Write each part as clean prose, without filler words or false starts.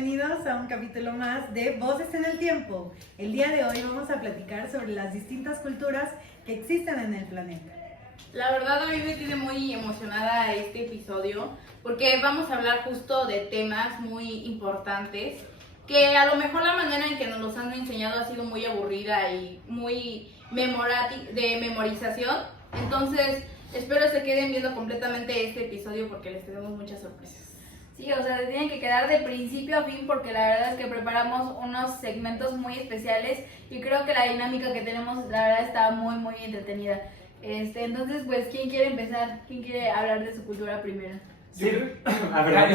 bienvenidos a un capítulo más de Voces en el Tiempo. El día de hoy vamos a platicar sobre las distintas culturas que existen en el planeta. La verdad a mí me tiene muy emocionada este episodio porque vamos a hablar justo de temas muy importantes que a lo mejor la manera en que nos los han enseñado ha sido muy aburrida y muy de memorización. Entonces espero se queden viendo completamente este episodio porque les tenemos muchas sorpresas. Sí, o sea, se tienen que quedar de principio a fin porque la verdad es que preparamos unos segmentos muy especiales y creo que la dinámica que tenemos la verdad está muy entretenida. Entonces, pues, ¿quién quiere empezar? ¿Quién quiere hablar de su cultura primero? Sí, a ver,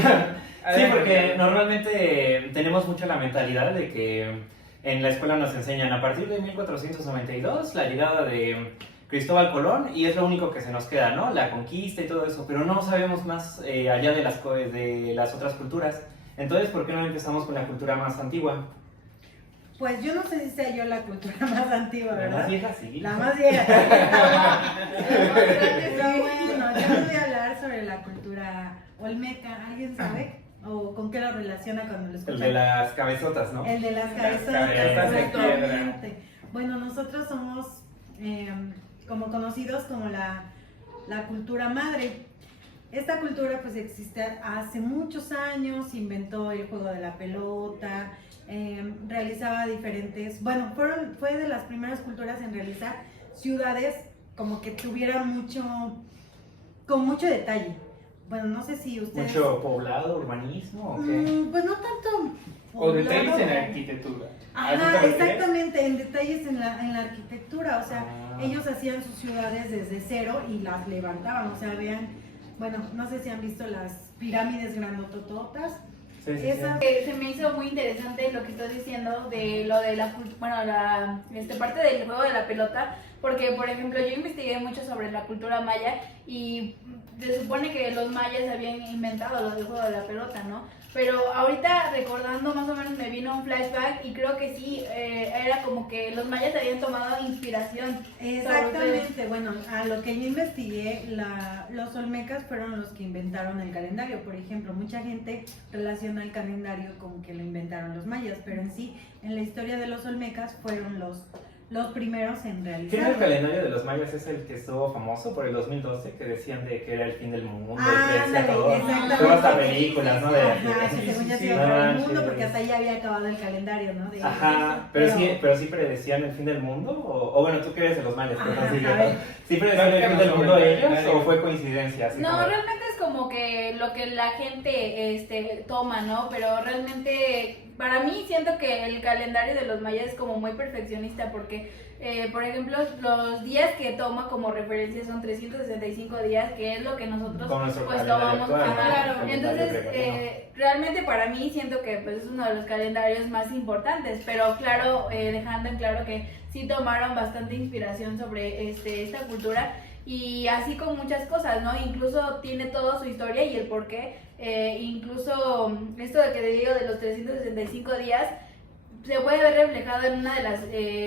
sí, porque normalmente tenemos mucho la mentalidad de que en la escuela nos enseñan a partir de 1492 la llegada de Cristóbal Colón y es lo único que se nos queda, ¿no? La conquista y todo eso, pero no sabemos más allá de las otras culturas. Entonces, ¿por qué no empezamos con la cultura más antigua? Pues yo no sé si sea yo la cultura más antigua, ¿verdad? La más vieja, sí. La más vieja. Pero bueno, yo les voy a hablar sobre la cultura olmeca. ¿Alguien sabe? ¿O con qué lo relaciona cuando lo escucha? El de las cabezotas, ¿no? El de las cabezotas, exactamente. Bueno, nosotros somos como conocidos como la cultura madre. Esta cultura pues existe hace muchos años, inventó el juego de la pelota, realizaba diferentes, bueno, fue de las primeras culturas en realizar ciudades como que tuvieran con mucho detalle. Bueno, no sé si ustedes... ¿Mucho poblado, urbanismo o qué? Pues no tanto... O detalles en la arquitectura. Ajá, exactamente, en detalles en la arquitectura, o sea, ellos hacían sus ciudades desde cero y las levantaban, o sea, vean, bueno, no sé si han visto las pirámides grandotototas. Sí. Se me hizo muy interesante lo que estás diciendo de lo de la parte del juego de la pelota, porque por ejemplo yo investigué mucho sobre la cultura maya y se supone que los mayas habían inventado lo del juego de la pelota, ¿no? Pero ahorita recordando más o menos me vino un flashback y creo que sí, era como que los mayas habían tomado inspiración. Exactamente, bueno, a lo que yo investigué, los olmecas fueron los que inventaron el calendario. Por ejemplo, mucha gente relaciona el calendario con que lo inventaron los mayas, pero en sí, en la historia de los olmecas fueron los primeros en realizar. ¿Quién el calendario de los mayas es el que estuvo famoso por el 2012? Que decían de que era el fin del mundo. Exactamente. Tuvo hasta películas, ¿no? Que según ya se iba a acabar el mundo, porque hasta ahí había acabado el calendario, ¿no? Pero sí predecían el fin del mundo, o bueno, tú que eres de los mayas, pero Ajá, no sé, a ver. ¿sí predecían el fin del mundo ellos o fue coincidencia? Así No, como... realmente es como que lo que la gente toma, ¿no? Pero realmente para mí siento que el calendario de los mayas es como muy perfeccionista porque, por ejemplo, los días que toma como referencia son 365 días, que es lo que nosotros pues tomamos. Claro. Entonces, realmente para mí siento que pues, es uno de los calendarios más importantes, pero claro, dejando en claro que sí tomaron bastante inspiración sobre esta cultura. Y así con muchas cosas, ¿no? Incluso tiene toda su historia y el porqué. Incluso esto de que te digo de los 365 días se puede ver reflejado en una de las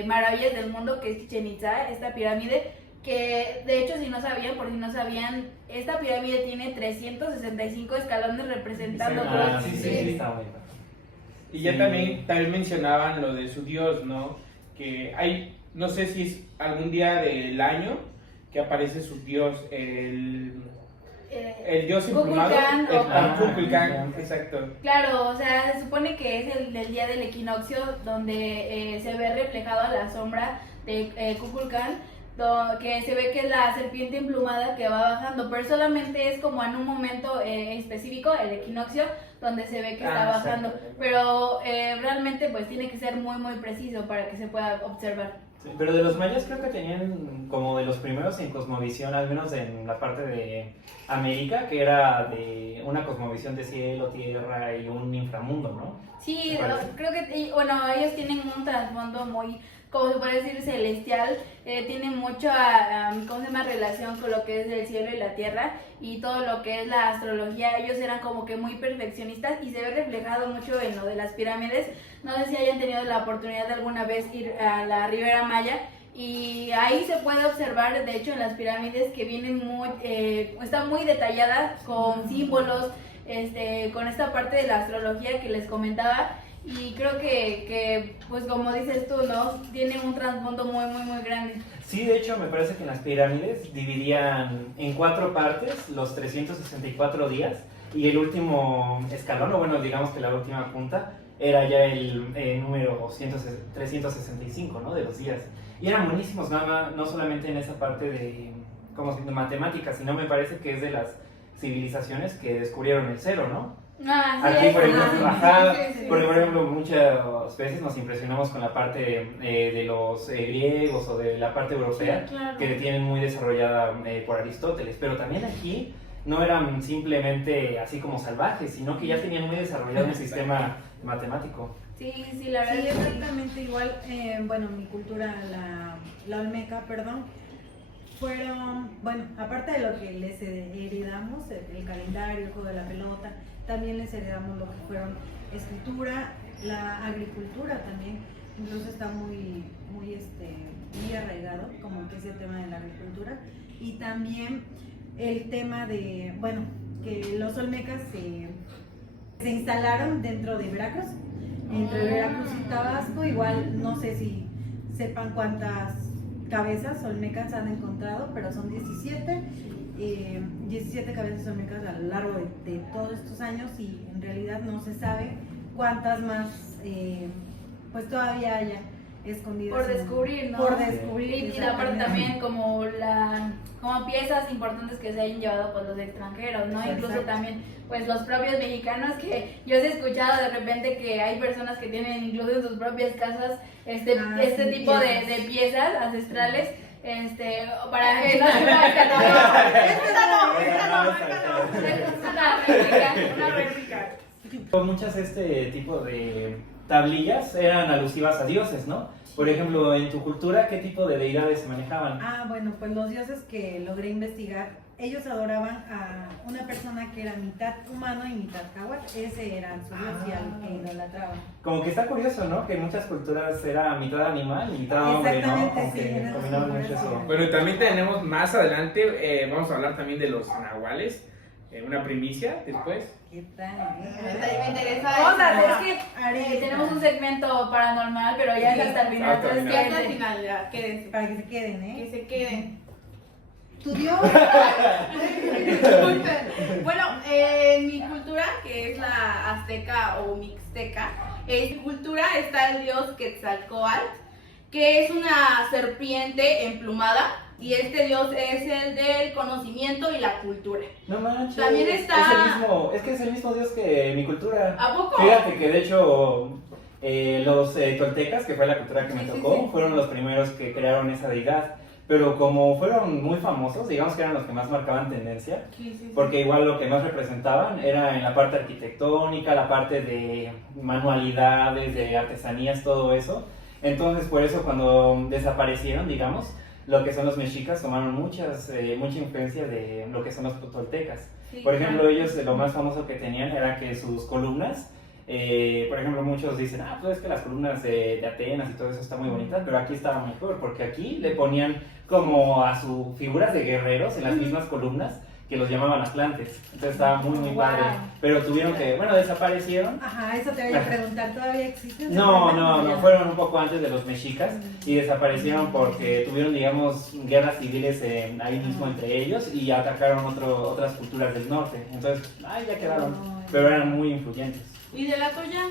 maravillas del mundo que es Chichén Itzá, esta pirámide, que de hecho por si no sabían, esta pirámide tiene 365 escalones representando todo. Sí, está bueno. Y ya también mencionaban lo de su dios, ¿no? Que hay, no sé si es algún día del año que aparece su dios, el dios emplumado, Kukulcán, exacto. Claro, o sea, se supone que es el del día del equinoccio donde se ve reflejada la sombra de Kukulcán, que se ve que es la serpiente emplumada que va bajando, pero solamente es como en un momento específico, el equinoccio, donde se ve que está bajando, pero realmente pues tiene que ser muy preciso para que se pueda observar. Sí, pero de los mayas creo que tenían como de los primeros en cosmovisión, al menos en la parte de América, que era de una cosmovisión de cielo, tierra y un inframundo, ¿no? Sí, creo que, bueno, ellos tienen un trasfondo muy, como se puede decir, celestial, tienen mucha, ¿cómo se llama?, relación con lo que es el cielo y la tierra y todo lo que es la astrología. Ellos eran como que muy perfeccionistas y se ve reflejado mucho en lo de las pirámides. No sé si hayan tenido la oportunidad de alguna vez ir a la Ribera Maya y ahí se puede observar, de hecho, en las pirámides que vienen está muy detallada con símbolos, con esta parte de la astrología que les comentaba. Y creo que pues como dices tú, ¿no? Tiene un trasfondo muy, muy, muy grande. Sí, de hecho me parece que en las pirámides dividían en 4 partes los 364 días y el último escalón, o bueno, digamos que la última punta, era ya el número 365, ¿no? De los días. Y eran buenísimos, no solamente en esa parte de matemáticas, sino me parece que es de las civilizaciones que descubrieron el cero, ¿no? Ah, sí, Aquí, por ejemplo, sí. porque por ejemplo, muchas veces nos impresionamos con la parte de los griegos o de la parte europea, Sí, claro. que tienen muy desarrollada por Aristóteles, pero también aquí no eran simplemente así como salvajes, sino que ya tenían muy desarrollado un sistema matemático. Sí, la verdad Sí, es que sí. exactamente igual, bueno, mi cultura, la olmeca, perdón, fueron, bueno, aparte de lo que les heredamos, el calendario, el juego de la pelota, también les heredamos lo que fueron escritura, la agricultura también, incluso está muy arraigado, como que ese tema de la agricultura, y también el tema de, bueno, que los olmecas se instalaron dentro de Veracruz, entre Veracruz y Tabasco. Igual no sé si sepan cuántas cabezas olmecas han encontrado, pero son 17 cabezas olmecas a lo largo de todos estos años, y en realidad no se sabe cuántas más pues todavía haya escondidas Por descubrir, ¿no? por descubrir, Y aparte exactamente. también como piezas importantes que se hayan llevado pues los extranjeros, ¿no? Exacto. Incluso también pues los propios mexicanos, que yo he escuchado de repente que hay personas que tienen incluso en sus propias casas este sí, tipo de piezas. piezas ancestrales, para que no se vaya, una réplica. Muchas tipo de tablillas eran alusivas a dioses, ¿no? Por ejemplo, en tu cultura, ¿qué tipo de deidades se manejaban? Bueno, pues los dioses que logré investigar, ellos adoraban a una persona que era mitad humano y mitad jaguar. Ese era su dios y al que idolatraban. Como que está curioso, ¿no? Que en muchas culturas era mitad animal y mitad hombre, ¿no? Exactamente, Como sí, que en esas combinaban mucho culturas, eso. sí. Bueno, y también tenemos más adelante, vamos a hablar también de los nahuales, una primicia después. ¿Qué tal? Me interesa. Vamos a ver, es que Areta. tenemos un segmento paranormal, pero ya es hasta el final, hasta el entonces Ya hasta el quédense. final, ya, quédense. Para que se queden, ¿eh? Que se queden. ¿Tu dios? Disculpen. Bueno, en mi cultura, que es la azteca o mixteca, en mi cultura está el dios Quetzalcóatl, que es una serpiente emplumada, y este dios es el del conocimiento y la cultura. No manches. También está- Es el mismo dios que mi cultura. ¿A poco? Fíjate que de hecho los toltecas, que fue la cultura que me Sí, sí, tocó, sí. fueron los primeros que crearon esa deidad. Pero como fueron muy famosos, digamos que eran los que más marcaban tendencia, Sí, sí, sí. porque igual lo que más representaban era en la parte arquitectónica, la parte de manualidades, de artesanías, todo eso. Entonces por eso cuando desaparecieron, digamos, lo que son los mexicas tomaron mucha influencia de lo que son los toltecas. Sí, Por ejemplo, claro. ellos lo más famoso que tenían era que sus columnas, por ejemplo, muchos dicen, pues es que las columnas de Atenas y todo eso está muy bonita, pero aquí estaba mejor, porque aquí le ponían como a sus figuras de guerreros en las mismas columnas, que los llamaban atlantes. Entonces estaba muy, muy padre. Wow. Pero tuvieron que, desaparecieron. Ajá, eso te voy a preguntar, ¿todavía existen? No, fueron un poco antes de los mexicas y desaparecieron porque tuvieron, digamos, guerras civiles ahí mismo entre ellos y atacaron otras culturas del norte. Entonces, ya quedaron, pero eran muy influyentes. ¿Y de la tuya?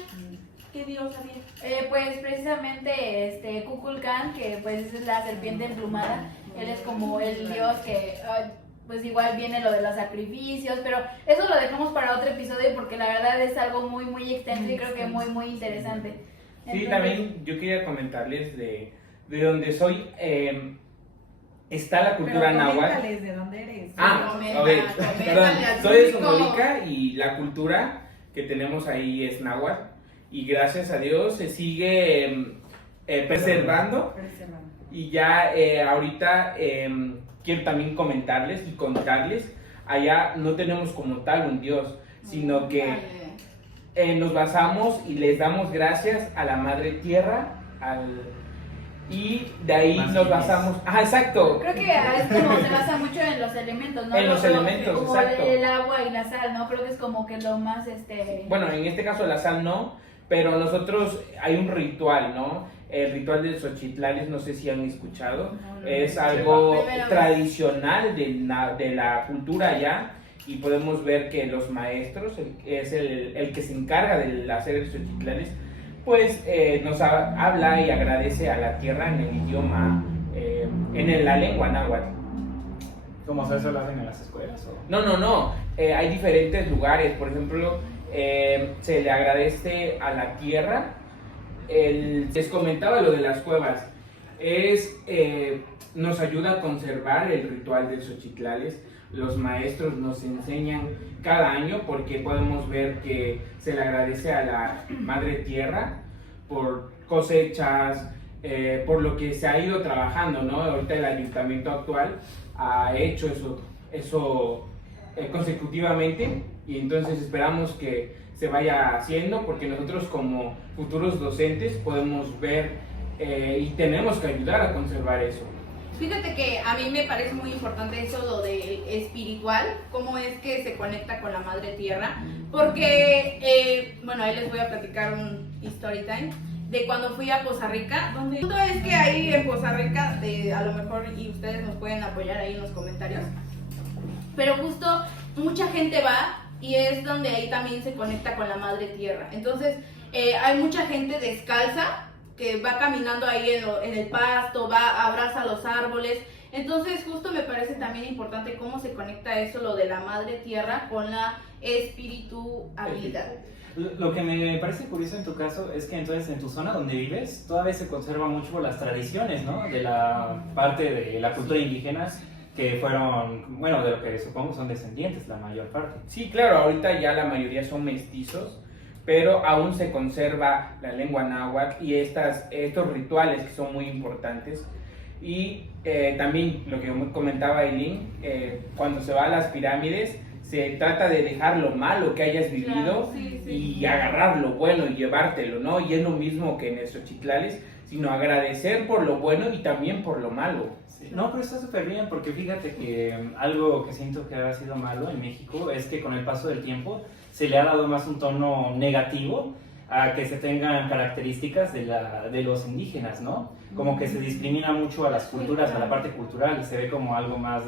¿Qué dios había? Pues precisamente Kukulcán, que pues es la serpiente emplumada, él es como el dios que pues igual viene lo de los sacrificios, pero eso lo dejamos para otro episodio porque la verdad es algo muy muy extenso y creo que muy muy interesante. Sí, Entonces, también yo quería comentarles de donde soy, está la cultura náhuatl. Coméntales de dónde eres. Comenta, A ver, coméntale perdón, al soy de público. Sonolica y la cultura que tenemos ahí es náhuatl y gracias a Dios se sigue preservando y ya ahorita quiero también comentarles y contarles, allá no tenemos como tal un Dios, sino que nos basamos y les damos gracias a la Madre Tierra, y de ahí Más nos fines. basamos. Ajá, exacto. Creo que es como se basa mucho en los elementos, ¿no? En los elementos, como exacto. el agua y la sal, ¿no? Creo que es como que lo más, Bueno, en este caso la sal no, pero nosotros hay un ritual, ¿no? El ritual del Xochitlales, no sé si han escuchado, es algo Primera vez. tradicional de la cultura allá, y podemos ver que los maestros, es el que se encarga de hacer el Xochitlales, pues nos habla y agradece a la tierra en el idioma, en la lengua náhuatl. ¿Cómo se eso lo hacen en las escuelas? ¿O? No. Hay diferentes lugares. Por ejemplo, se le agradece a la tierra. Les comentaba lo de las cuevas. Nos ayuda a conservar el ritual de Xochitlales. Los maestros nos enseñan cada año, porque podemos ver que se le agradece a la madre tierra por cosechas, por lo que se ha ido trabajando, ¿no? Ahorita el ayuntamiento actual ha hecho eso consecutivamente, y entonces esperamos que se vaya haciendo, porque nosotros como futuros docentes podemos ver y tenemos que ayudar a conservar eso. Fíjate que a mí me parece muy importante eso, lo de espiritual, cómo es que se conecta con la madre tierra, porque, bueno, ahí les voy a platicar un story time de cuando fui a Poza Rica, donde el punto es que ahí en Poza Rica, a lo mejor, y ustedes nos pueden apoyar ahí en los comentarios, pero justo mucha gente va y es donde ahí también se conecta con la madre tierra. Entonces, hay mucha gente descalza que va caminando ahí en el pasto, abraza los árboles. Entonces justo me parece también importante cómo se conecta eso, lo de la madre tierra, con la espiritualidad. Lo que me parece curioso en tu caso es que entonces en tu zona donde vives todavía se conservan mucho las tradiciones, ¿no? De la parte de la cultura indígena, que fueron, bueno, de lo que supongo son descendientes la mayor parte. Sí, claro, ahorita ya la mayoría son mestizos, pero aún se conserva la lengua náhuatl y estos rituales que son muy importantes. Y también lo que comentaba Eileen, cuando se va a las pirámides, se trata de dejar lo malo que hayas vivido, Claro, sí. y agarrar lo bueno y llevártelo, ¿no? Y es lo mismo que en estos Xochitlales, sino agradecer por lo bueno y también por lo malo. Sí. No, pero está súper bien, porque fíjate que algo que siento que ha sido malo en México es que con el paso del tiempo se le ha dado más un tono negativo a que se tengan características de los indígenas, ¿no? Como que se discrimina mucho a las culturas, a la parte cultural, y se ve como algo más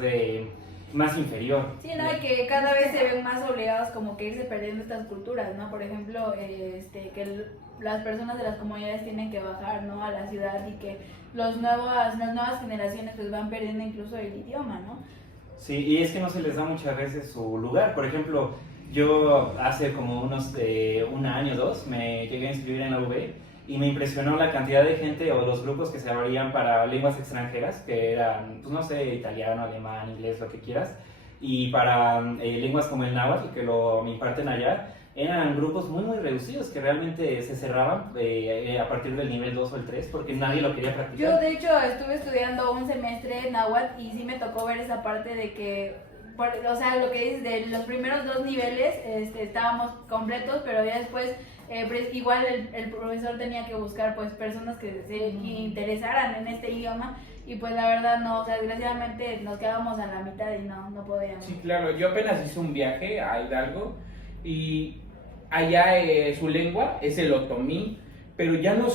inferior. Sí, ¿no? Y que cada vez se ven más obligados como que irse perdiendo estas culturas, ¿no? Por ejemplo, que las personas de las comunidades tienen que bajar, ¿no? A la ciudad, y que las nuevas generaciones pues van perdiendo incluso el idioma, ¿no? Sí, y es que no se les da muchas veces su lugar. Por ejemplo, yo hace como unos un año o dos me llegué a inscribir en la UB y me impresionó la cantidad de gente o los grupos que se abrían para lenguas extranjeras, que eran, pues no sé, italiano, alemán, inglés, lo que quieras, y para lenguas como el náhuatl, que lo imparten allá, eran grupos muy muy reducidos que realmente se cerraban a partir del nivel 2 o el 3 porque nadie lo quería practicar. Yo de hecho estuve estudiando un semestre en náhuatl y sí me tocó ver esa parte de que, o sea, lo que dices de los primeros 2 niveles estábamos completos, pero ya después igual el profesor tenía que buscar pues personas que se interesaran en este idioma, y pues la verdad no, o sea, desgraciadamente nos quedábamos a la mitad y no podíamos. Sí, claro, yo apenas hice un viaje a Hidalgo y allá su lengua es el otomí, pero ya no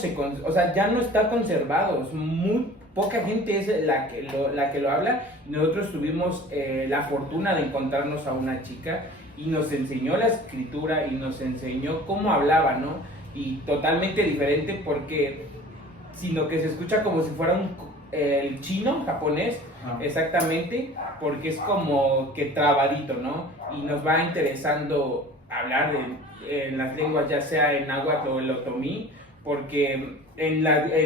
ya no está conservado, es muy poca gente es la que lo habla. Nosotros tuvimos la fortuna de encontrarnos a una chica y nos enseñó la escritura y nos enseñó cómo hablaba, ¿no? Y totalmente diferente, porque sino que se escucha como si fuera el chino, japonés, exactamente, porque es como que trabadito, ¿no? Y nos va interesando hablar en las lenguas, ya sea en náhuatl o el otomí, porque en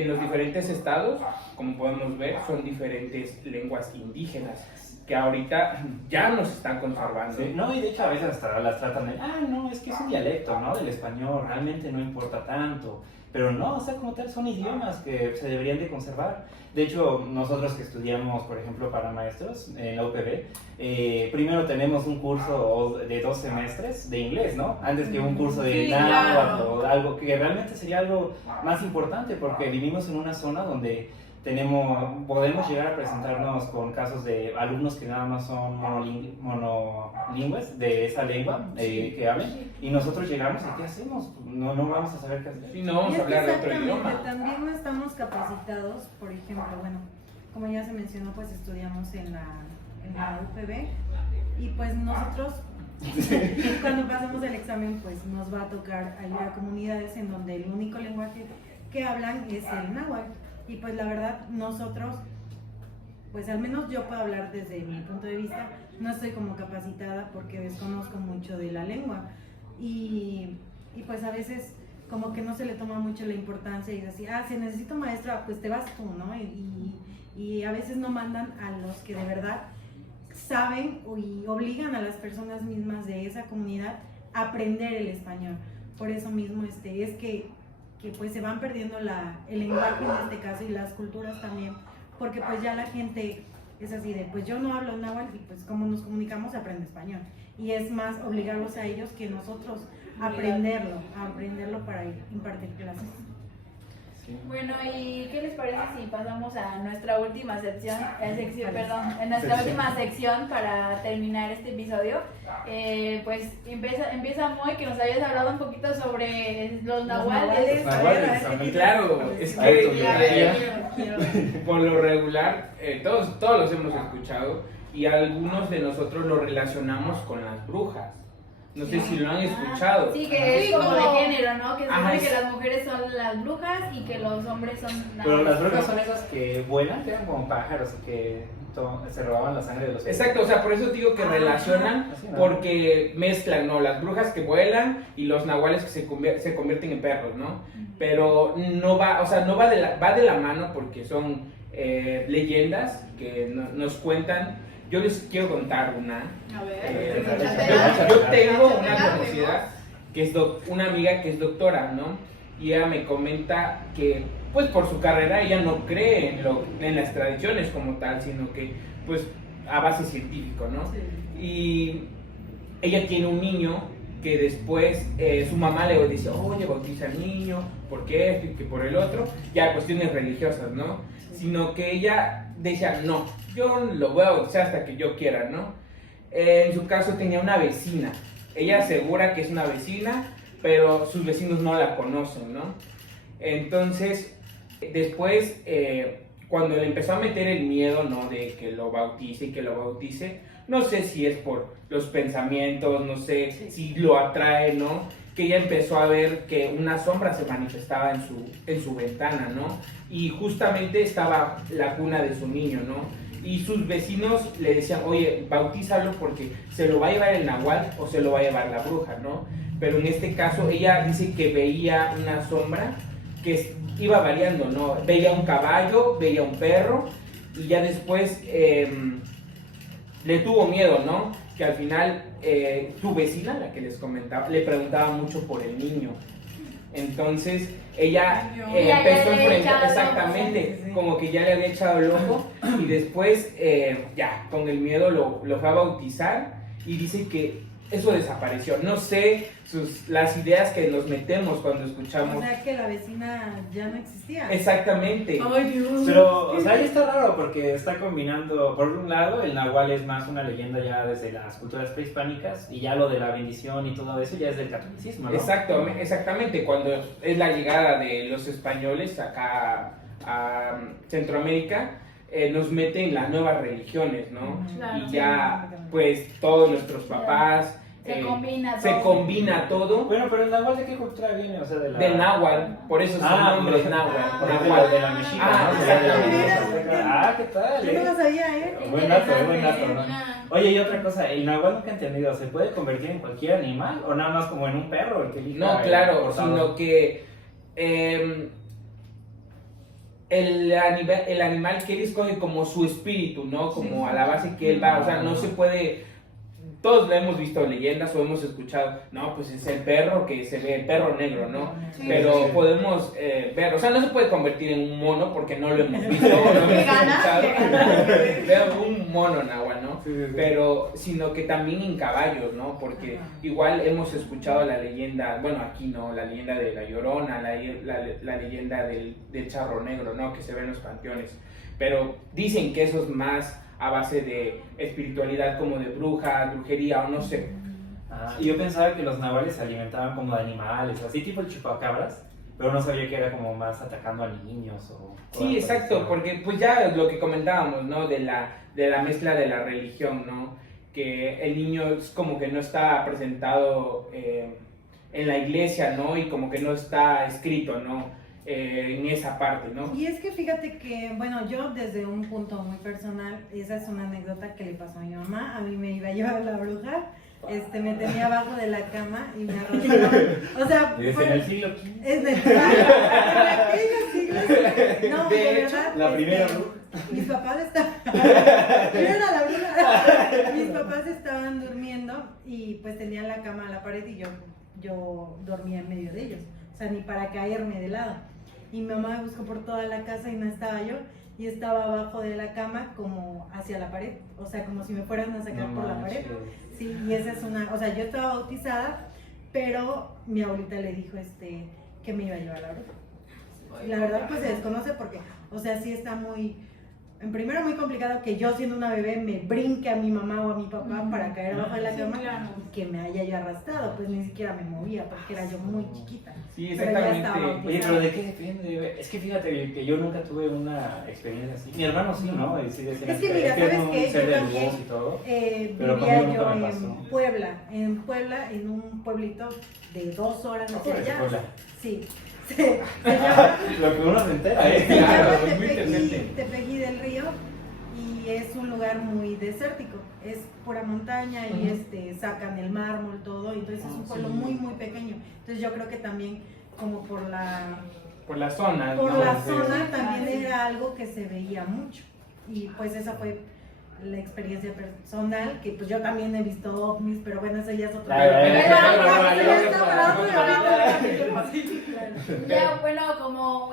los diferentes estados, como podemos ver, son diferentes lenguas indígenas que ahorita ya nos están conservando. Sí, no, y de hecho a veces hasta las tratan de, no, es que es un dialecto, ¿no? Del español, realmente no importa tanto. Pero no, o sea, como tal son idiomas que se deberían de conservar. De hecho, nosotros que estudiamos, por ejemplo, para maestros en la UPB, primero tenemos un curso de 2 semestres de inglés, ¿no? Antes que un curso de Sí, náhuatl claro. o algo que realmente sería algo más importante, porque vivimos en una zona donde podemos llegar a presentarnos con casos de alumnos que nada más son monolingües de esa lengua que hablan, y nosotros llegamos y ¿qué hacemos? No vamos a saber qué hacer. Sí, no vamos Y a es que hablar de otro exactamente, idioma. también no estamos capacitados, por ejemplo, bueno, como ya se mencionó, pues estudiamos en la UPB y pues nosotros cuando pasamos el examen pues nos va a tocar ayudar a comunidades en donde el único lenguaje que hablan es el náhuatl, y pues la verdad nosotros, pues al menos yo puedo hablar desde mi punto de vista, no estoy como capacitada porque desconozco mucho de la lengua y pues a veces como que no se le toma mucho la importancia y decir, si necesito maestra, pues te vas tú, ¿no? Y a veces no mandan a los que de verdad saben y obligan a las personas mismas de esa comunidad a aprender el español. Por eso mismo es que pues se van perdiendo el lenguaje en este caso y las culturas también, porque pues ya la gente es así de, pues yo no hablo náhuatl y pues como nos comunicamos aprende español. Y es más obligarlos a ellos que nosotros a aprenderlo para impartir clases. Bueno, ¿y qué les parece si pasamos a nuestra última sección, última sección para terminar este episodio? Pues empieza Moy, que nos habías hablado un poquito sobre los nahuales. Claro, es que por lo regular, todos los hemos escuchado y algunos de nosotros lo relacionamos con las brujas. No sé si lo han escuchado. Sí, que es como de género, ¿no? Que se Ajá, supone que las mujeres son las brujas y que los hombres son Pero las brujas son esas que vuelan, que eran como pájaros y que se robaban la sangre de los... Exacto, o sea, por eso digo que relacionan, así, ¿no? Porque mezclan, ¿no? Las brujas que vuelan y los nahuales que se convierten en perros, ¿no? Pero no va, o sea, no va de la mano porque son leyendas que nos cuentan. Yo les quiero contar una. A ver. Yo tengo una conocida que es una amiga que es doctora, ¿no? Y ella me comenta que, pues por su carrera, ella no cree en las tradiciones como tal, sino que, pues, a base científico, ¿no? Sí. Y ella tiene un niño que después su mamá le dice, oye, bautiza al niño, ¿por qué esto y que por el otro? Ya cuestiones religiosas, ¿no? Sino que ella decía, no, yo lo voy a bautizar hasta que yo quiera, ¿no? En su caso tenía una vecina. Ella asegura que es una vecina, pero sus vecinos no la conocen, ¿no? Entonces, después, cuando le empezó a meter el miedo, ¿no? De que lo bautice y que lo bautice, no sé si es por los pensamientos, no sé si lo atrae, ¿no? Que ella empezó a ver que una sombra se manifestaba en su ventana, ¿no? Y justamente estaba la cuna de su niño, ¿no? Y sus vecinos le decían, oye, bautízalo porque se lo va a llevar el nahual o se lo va a llevar la bruja, ¿no? Pero en este caso ella dice que veía una sombra que iba variando, ¿no? Veía un caballo, veía un perro y ya después le tuvo miedo, ¿no? Que al final tu vecina, la que les comentaba, le preguntaba mucho por el niño. Entonces ella empezó a enfrentar, exactamente, como que ya le había echado el ojo y después ya con el miedo lo fue a bautizar y dice que eso desapareció. No sé las ideas que nos metemos cuando escuchamos. O sea que la vecina ya no existía. Exactamente. Ay, Dios. Pero, o sea, ahí está raro porque está combinando, por un lado, el nahual es más una leyenda ya desde las culturas prehispánicas y ya lo de la bendición y todo eso ya es del catolicismo, ¿no? Exactamente, cuando es la llegada de los españoles acá a Centroamérica, nos meten las nuevas religiones, ¿no? Claro, y ya, pues, todos nuestros papás... Se combina todo. Bueno, pero el náhuatl, ¿de qué cultura viene? O sea, del náhuatl, por eso es el nombre náhuatl. De la mexica, ¿no? ¿Qué tal? Yo no lo sabía, ¿eh? Buen dato, ¿no? Oye, y otra cosa, el náhuatl nunca he entendido, ¿se puede convertir en cualquier animal o nada más como en un perro el que elija? No, claro, sino que el animal que él escoge como su espíritu, ¿no? Como a la base que él va, o sea, no se puede... Todos le hemos visto leyendas o hemos escuchado, no, pues es el perro que se ve, el perro negro, ¿no? Sí, pero sí. Podemos ver, o sea, no se puede convertir en un mono porque no lo hemos visto, no lo hemos escuchado. Veo un mono náhuatl, ¿no? ¿no? Sí, sí, sí. Pero, sino que también en caballos, ¿no? Porque igual hemos escuchado la leyenda, bueno, aquí no, la leyenda de la Llorona, la leyenda del Charro Negro, ¿no? Que se ve en los panteones. Pero dicen que eso es más a base de espiritualidad, como de brujas, brujería o no sé. Y yo pensaba que los nahuales se alimentaban como de animales, así tipo el chupacabras, pero no sabía que era como más atacando a niños o... Sí, exacto, porque pues ya lo que comentábamos, ¿no? De la mezcla de la religión, ¿no? Que el niño es como que no está presentado en la iglesia, ¿no? Y como que no está escrito, ¿no? En esa parte, ¿no? Y es que fíjate que, bueno, yo desde un punto muy personal, esa es una anécdota que le pasó a mi mamá. A mí me iba a llevar la bruja, me tenía abajo de la cama y me arrastraba. O sea, Y desde en el siglo XV. es de aquellos siglos. No, de hecho, verdad. la primera bruja. Mis papás estaban. Yo era la bruja. Mis papás estaban durmiendo y pues tenían la cama a la pared y yo dormía en medio de ellos. O sea, ni para caerme de lado. Y mi mamá me buscó por toda la casa y no estaba yo. Y estaba abajo de la cama como hacia la pared. O sea, como si me fueran a sacar por la pared. Sí, y esa es una, o sea, yo estaba bautizada, pero mi abuelita le dijo que me iba a llevar a la bruja. Y la verdad pues se desconoce porque, o sea, sí está muy, en primero muy complicado que yo siendo una bebé me brinque a mi mamá o a mi papá para caer abajo de la cama y que me haya yo arrastrado, pues ni siquiera me movía porque era yo muy chiquita. Sí, Pero ya estaba exactamente. bautizada. Oye, pero ¿de qué depende? Es que fíjate que yo nunca tuve una experiencia así. Mi hermano sí, ¿no? Sí, decía, Es que mira, ¿sabes un qué? ser Yo de también luz y todo. vivía Pero conmigo yo nunca me en pasó. Puebla, en un pueblito de 2 horas hacia Pues, allá. Puebla. Sí, se llama Lo que uno se entera, ¿eh? Se Claro, llama es muy interesante. Tepeji del Río y es un lugar muy desértico, es pura montaña y sacan el mármol, todo, entonces es un pueblo muy muy pequeño, entonces yo creo que también como por la zona, por ¿no? la Sí. zona también era algo que se veía mucho y pues esa fue la experiencia personal, que pues yo también he visto ovnis, pero bueno, eso ya es otro Ya, bueno, como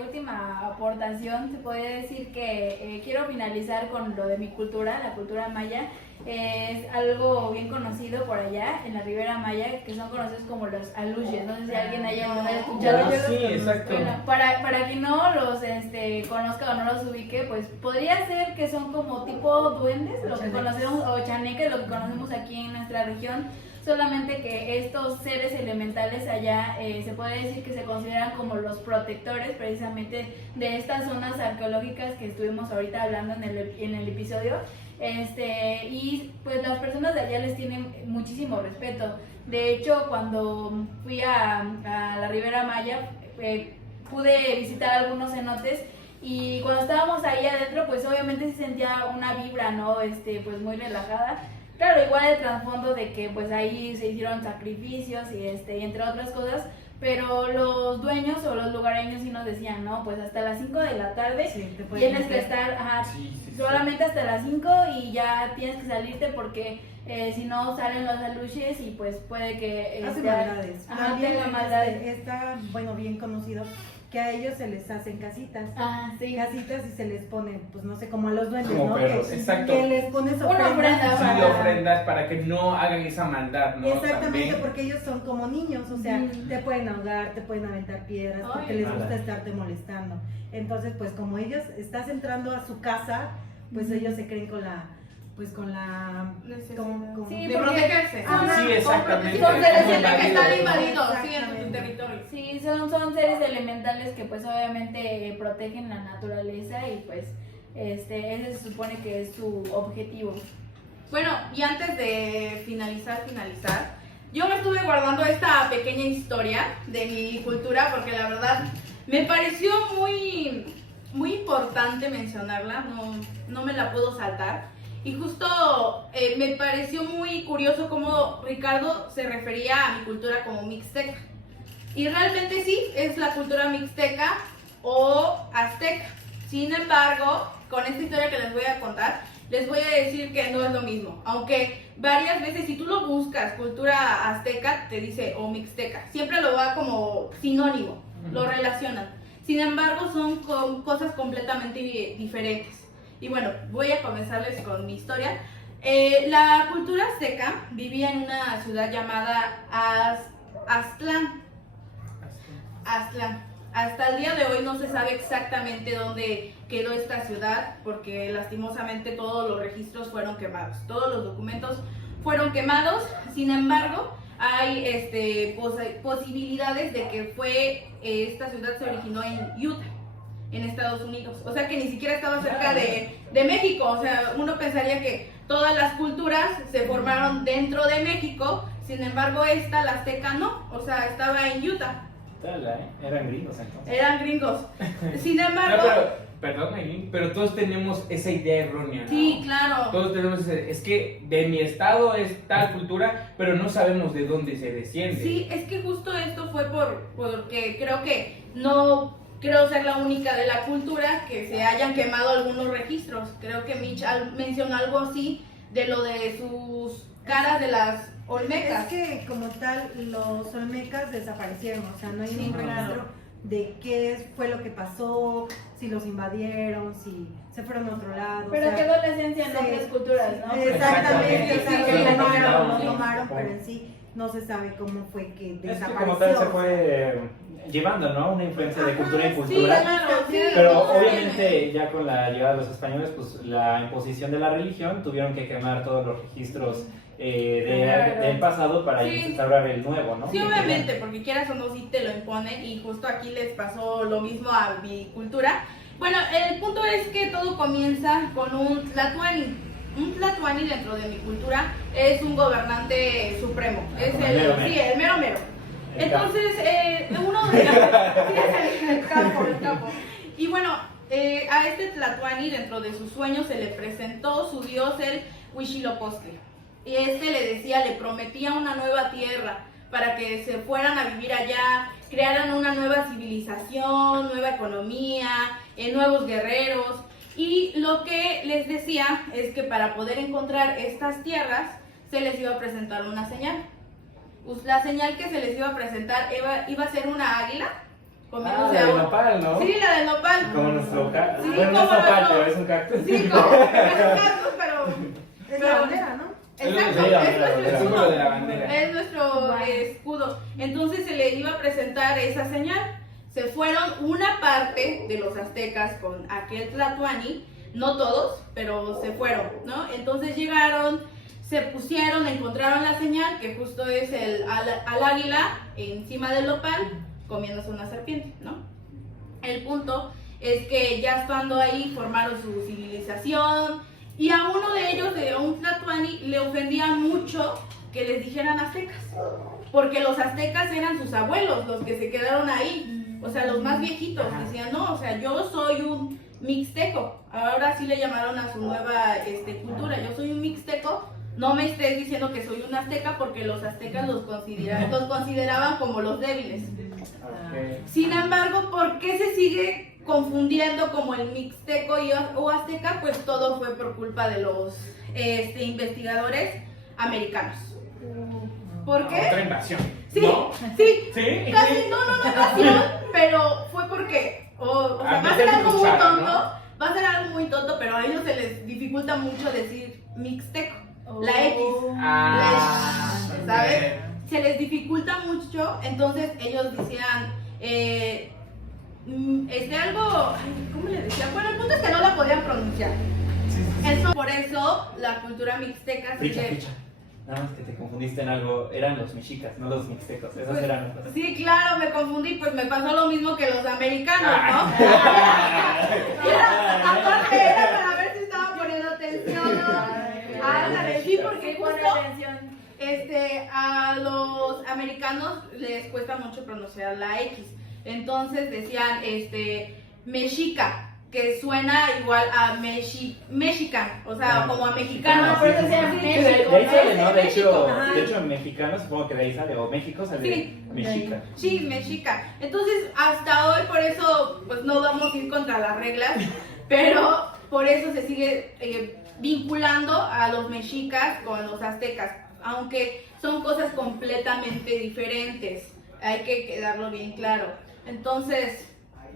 última aportación, se podría decir que quiero finalizar con lo de mi cultura, la cultura maya. Es algo bien conocido por allá, en la Ribera Maya, que son conocidos como los aluches. No sé si alguien haya escuchado. Sí, exacto. Bueno, para quien no los conozca o no los ubique, pues podría ser que son como tipo duendes, lo que conocemos, o chaneques, lo que conocemos aquí en nuestra región. Solamente que estos seres elementales allá se puede decir que se consideran como los protectores precisamente de estas zonas arqueológicas que estuvimos ahorita hablando en el episodio. Y pues las personas de allá les tienen muchísimo respeto. De hecho, cuando fui a la Ribera Maya, pude visitar algunos cenotes. Y cuando estábamos ahí adentro, pues obviamente se sentía una vibra, ¿no? Pues muy relajada. Claro, igual el trasfondo de que pues ahí se hicieron sacrificios y entre otras cosas, pero los dueños o los lugareños sí nos decían, no, pues hasta las 5 de la tarde tienes que estar, solamente hasta las 5 y ya tienes que salirte porque si no salen los aluches y pues puede que hace maldades. También tenga maldades. está, bueno, bien conocido que a ellos se les hacen casitas. Sí. Casitas y se les ponen, pues no sé, como a los duendes, Como ¿no? perros. Exacto. Que les pones Una ofrenda ofrendas. Sí, para- ofrendas para que no hagan esa maldad, ¿no? Exactamente, También. porque ellos son como niños, o sea, Mm. te pueden ahogar, te pueden aventar piedras, porque Ay. les gusta Ala. estarte molestando. Entonces, pues como ellos, estás entrando a su casa, pues ellos se creen con la, como- Sí, De porque- protegerse. Sí, exactamente. Son seres que Como están invadidos. invadidos, sí, en tu Exactamente. territorio. Sí, son seres elementales que pues obviamente protegen la naturaleza y pues ese se supone que es su objetivo. Bueno, y antes de finalizar, yo me estuve guardando esta pequeña historia de mi cultura porque la verdad me pareció muy, muy importante mencionarla, no me la puedo saltar. Y justo me pareció muy curioso cómo Ricardo se refería a mi cultura como mixteca. Y realmente sí, es la cultura mixteca o azteca. Sin embargo, con esta historia que les voy a contar, les voy a decir que no es lo mismo. Aunque varias veces, si tú lo buscas, cultura azteca, te dice o mixteca. Siempre lo va como sinónimo, lo relacionan. Sin embargo, son cosas completamente diferentes. Y bueno, voy a comenzarles con mi historia. La cultura azteca vivía en una ciudad llamada Aztlán. Aztlán. Hasta el día de hoy no se sabe exactamente dónde quedó esta ciudad porque lastimosamente todos los registros fueron quemados, todos los documentos fueron quemados. Sin embargo, hay posibilidades de que esta ciudad se originó en Utah, en Estados Unidos. O sea que ni siquiera estaba cerca de México. O sea, uno pensaría que todas las culturas se formaron dentro de México. Sin embargo, la azteca no. O sea, estaba en Utah. Eran gringos entonces. Eran gringos. Sin embargo... Perdón, Aileen, pero todos tenemos esa idea errónea, ¿no? Sí, claro. Todos tenemos es que de mi estado es tal cultura, pero no sabemos de dónde se desciende. Sí, es que justo esto fue porque creo que no creo ser la única de la cultura que se hayan quemado algunos registros. Creo que Mitch mencionó algo así de lo de sus caras de las olmecas. Es que como tal los olmecas desaparecieron, o sea, no hay un registro de qué fue lo que pasó, si los invadieron, si se fueron a otro lado. Pero o sea, quedó la esencia en otras culturas, ¿no? Exactamente, Exactamente. lo Sí. tomaron, pero en sí no se sabe cómo fue que Es que desapareció. como tal se fue llevando, ¿no? Una influencia de cultura en Sí, cultura. claro, sí. Pero Todo obviamente ya con la llegada de los españoles, pues la imposición de la religión, tuvieron que quemar todos los registros del pasado para Sí. instaurar el nuevo, ¿no? Sí, obviamente, porque quieras o no, sí te lo imponen y justo aquí les pasó lo mismo a mi cultura. Bueno, el punto es que todo comienza con un tlatoani. Un tlatoani dentro de mi cultura es un gobernante supremo, es mero, el mero mero. El Entonces, uno de el capo. Y bueno, a este tlatoani dentro de sus sueños se le presentó su dios, el Huitzilopochtli. Y le decía, le prometía una nueva tierra para que se fueran a vivir allá, crearan una nueva civilización, nueva economía, nuevos guerreros. Y lo que les decía es que para poder encontrar estas tierras se les iba a presentar una señal. La señal que se les iba a presentar iba a ser una águila comiéndose la a de un... nopal, ¿no? Sí, la de nopal. Como nuestro cactus. Sí, Bueno, no es como nopal, nuestro- pero es un cactus. Sí, como es un cactus, pero... Es la bandera, ¿no? Exacto, Sí, la es nuestro bandera, el símbolo de la bandera. Es nuestro escudo. Entonces se le iba a presentar esa señal. Se fueron una parte de los aztecas con aquel tlatoani, no todos, pero se fueron, ¿no? Entonces llegaron, se pusieron, encontraron la señal, que justo es al águila encima del nopal, comiéndose una serpiente, ¿no? El punto es que ya estando ahí formaron su civilización. Y a uno de ellos, a un tlatoani, le ofendía mucho que les dijeran aztecas, porque los aztecas eran sus abuelos, los que se quedaron ahí, o sea, los más viejitos. Decían, no, o sea, yo soy un mixteco. Ahora sí le llamaron a su nueva cultura, yo soy un mixteco. No me estés diciendo que soy un azteca, porque los aztecas los consideraban como los débiles. Okay. Sin embargo, ¿por qué se sigue confundiendo como el mixteco o azteca? Pues todo fue por culpa de los investigadores americanos. ¿Por qué? Otra invasión. Sí, ¿No? sí, ¿Sí? casi, no invasión, pero fue porque, o sea, va a ser algo muy cuchara, tonto, ¿no? va a ser algo muy tonto, pero a ellos se les dificulta mucho decir mixteco, la X, ¿sabes? Se les dificulta mucho, entonces ellos decían, algo, ay, ¿cómo le decían? Bueno, el punto es que no la podían pronunciar. Por eso la cultura mixteca Ficha. Nada más que te confundiste en algo, eran los mexicas, no los mixtecos, esos Pues, eran los... Sí, claro, me confundí, pues me pasó lo mismo que los americanos, ¿no? Aparte era para ver si estaba poniendo atención. Ándale, sí, porque Pone justo atención. a los americanos les cuesta mucho pronunciar la X. Entonces decían mexica, que suena igual a mexican, o sea, como a mexicano. Por eso decían Sí, México, De ahí sale, ¿no? De México, ajá. hecho en mexicano supongo que de ahí sale, o México sale Sí. mexica. Sí, mexica. Entonces, hasta hoy, por eso, pues no vamos a ir contra las reglas, pero por eso se sigue vinculando a los mexicas con los aztecas, aunque son cosas completamente diferentes. Hay que quedarlo bien claro. Entonces,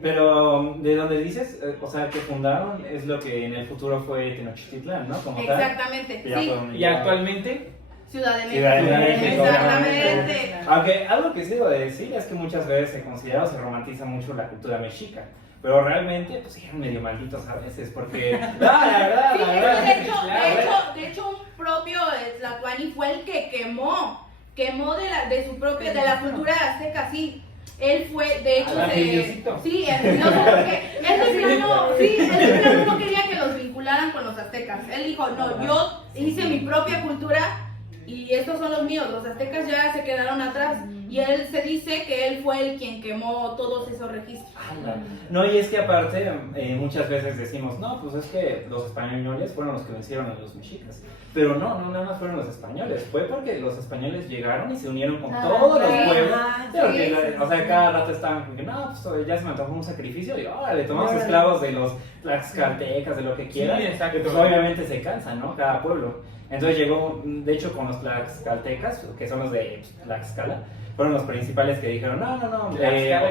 Pero de donde dices, o sea, que fundaron es lo que en el futuro fue Tenochtitlán, ¿no? Como tal. Exactamente, Que ya sí. fueron Y ya- actualmente, Ciudad de México. Ciudad de México, Exactamente. Aunque algo que sí debo de decir es que muchas veces se considera o se romantiza mucho la cultura mexica. Pero realmente, pues eran medio malditos a veces, porque... No, la verdad, Sí, la verdad. de hecho, un propio Tlatuani fue el que quemó de su propia, de la cultura azteca, sí. Él fue, de hecho, Al Diosito. sí, no, porque él de plano no quería que los vincularan con los aztecas. Él dijo, no, yo hice mi propia cultura y estos son los míos, los aztecas ya se quedaron atrás. Y él se dice que él fue el quien quemó todos esos registros. No, y es que aparte, muchas veces decimos, no, pues es que los españoles fueron los que vencieron a los mexicas. Pero no nada más fueron los españoles, fue porque los españoles llegaron y se unieron con todos los sí. pueblos. Pero Sí, que, sí, o sea, cada rato estaban como que, no, pues ya se me antojó un sacrificio, y le tomamos Órale. esclavos de los tlaxcaltecas, de lo que quieran. Sí, exacto. Y pues obviamente se cansan, ¿no? Cada pueblo. Entonces llegó, de hecho, con los tlaxcaltecas, que son los de Tlaxcala, fueron los principales que dijeron, no,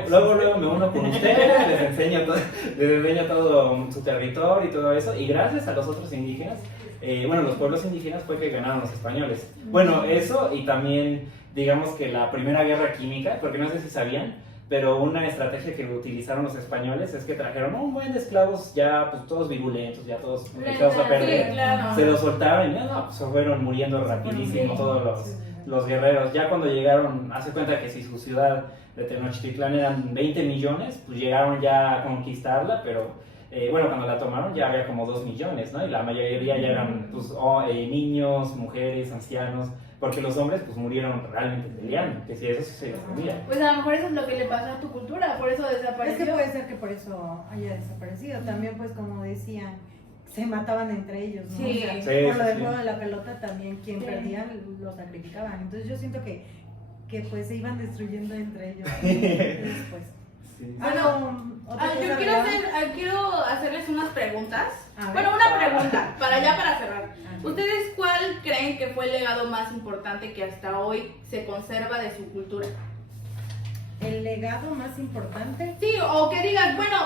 luego me uno con ustedes, les enseño todo su territorio y todo eso, y gracias a los otros indígenas, los pueblos indígenas fue que ganaron los españoles. Bueno, eso y también, digamos que la primera guerra química, porque no sé si sabían, pero una estrategia que utilizaron los españoles es que trajeron un buen de esclavos ya, pues todos virulentos, ya todos echados a perder. Sí, claro. Se los soltaron y pues, se fueron muriendo rapidísimo todos los guerreros. Ya cuando llegaron, hace cuenta que si su ciudad de Tenochtitlán eran 20 millones, pues llegaron ya a conquistarla, pero cuando la tomaron ya había como 2 millones, ¿no? Y la mayoría ya eran pues, niños, mujeres, ancianos, porque los hombres pues murieron realmente peleando, que si eso sí se defendía. Pues a lo mejor eso es lo que le pasó a tu cultura, por eso Es desapareció. que puede ser que por eso haya desaparecido. También, pues, como decían, se mataban entre ellos, ¿no? Sí. O sea, Sí, por lo sí, del sí. juego de la pelota también, quien Sí. perdía lo sacrificaban. Entonces yo siento que pues se iban destruyendo entre ellos después. Sí. Bueno, otra cosa, Yo ¿verdad? quiero hacerles unas preguntas. A ver. Bueno, una pregunta, para cerrar. Ajá. ¿Ustedes cuál creen que fue el legado más importante que hasta hoy se conserva de su cultura? El legado más importante. Sí, o que digan, bueno,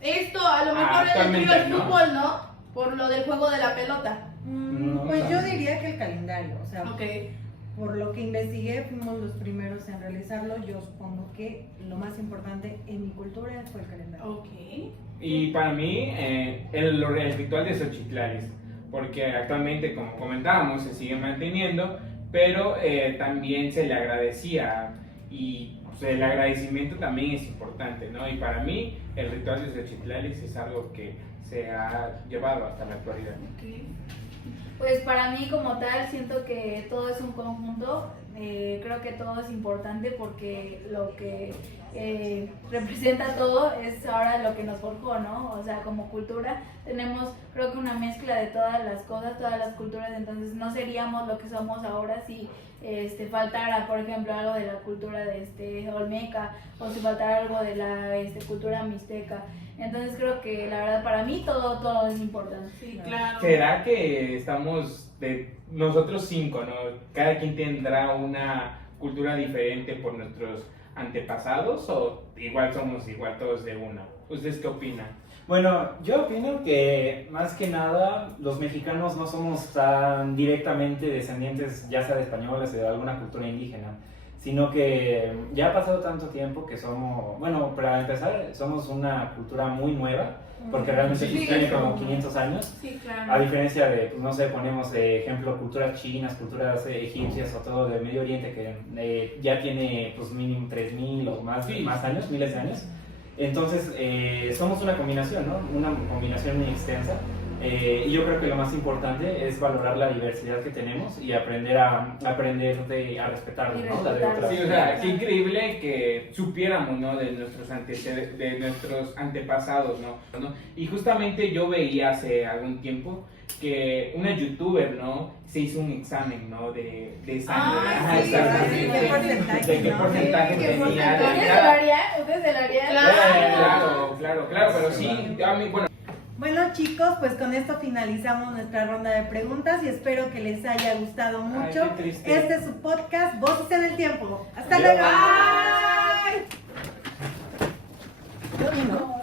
esto a lo mejor es el actualmente, ¿no? fútbol, ¿no? Por lo del juego de la pelota. No, Pues no. yo diría que el calendario, o sea, Ok. por lo que investigué, fuimos los primeros en realizarlo. Yo supongo que lo más importante en mi cultura fue el calendario. Ok. y para mí, el ritual de Xochitlales, porque actualmente, como comentábamos, se sigue manteniendo, pero también se le agradecía y pues, el agradecimiento también es importante, ¿no? Y para mí, el ritual de Xochitlales es algo que se ha llevado hasta la actualidad. Pues para mí como tal siento que todo es un conjunto, creo que todo es importante porque lo que representa todo es ahora lo que nos forjó, ¿no? O sea, como cultura tenemos creo que una mezcla de todas las cosas, todas las culturas, entonces no seríamos lo que somos ahora si faltara, por ejemplo, algo de la cultura de olmeca o si faltara algo de la cultura mixteca. Entonces creo que la verdad para mí todo es importante. Sí, claro. ¿Será que estamos de nosotros 5, ¿no? Cada quien tendrá una cultura diferente por nuestros antepasados o igual somos todos de una? ¿Ustedes qué opinan? Bueno, yo opino que más que nada los mexicanos no somos tan directamente descendientes ya sea de españoles o de alguna cultura indígena, sino que ya ha pasado tanto tiempo que somos, bueno, para empezar, somos una cultura muy nueva, porque realmente Sí, tiene eso. como 500 años, Sí, a claro. diferencia de, pues, no sé, ponemos de ejemplo culturas chinas, culturas egipcias o todo del Medio Oriente que ya tiene pues mínimo 3000 o más, Sí. más años, miles de años. Entonces, somos una combinación, ¿no? Una combinación muy extensa. Y yo creo que lo más importante es valorar la diversidad que tenemos y aprender a respetarla, ¿no? La de otras. Sí, o sea, qué increíble que supiéramos, ¿no? De nuestros de nuestros antepasados, ¿no? Y justamente yo veía hace algún tiempo que una youtuber, ¿no? Se hizo un examen, ¿no? De sangre. Ah, sí, exactamente. sí, ¿qué porcentaje, De qué no? porcentaje ¿Qué tenía. porcentaje? de ¿Ustedes se lo cada- harían? ¿Ustedes se lo harían? Claro. Claro, pero sí, a mí, bueno. Bueno, chicos, pues con esto finalizamos nuestra ronda de preguntas y espero que les haya gustado mucho. Ay, qué triste. Este es su podcast, Voces en el Tiempo. Hasta Adiós. luego. Bye. Yo no.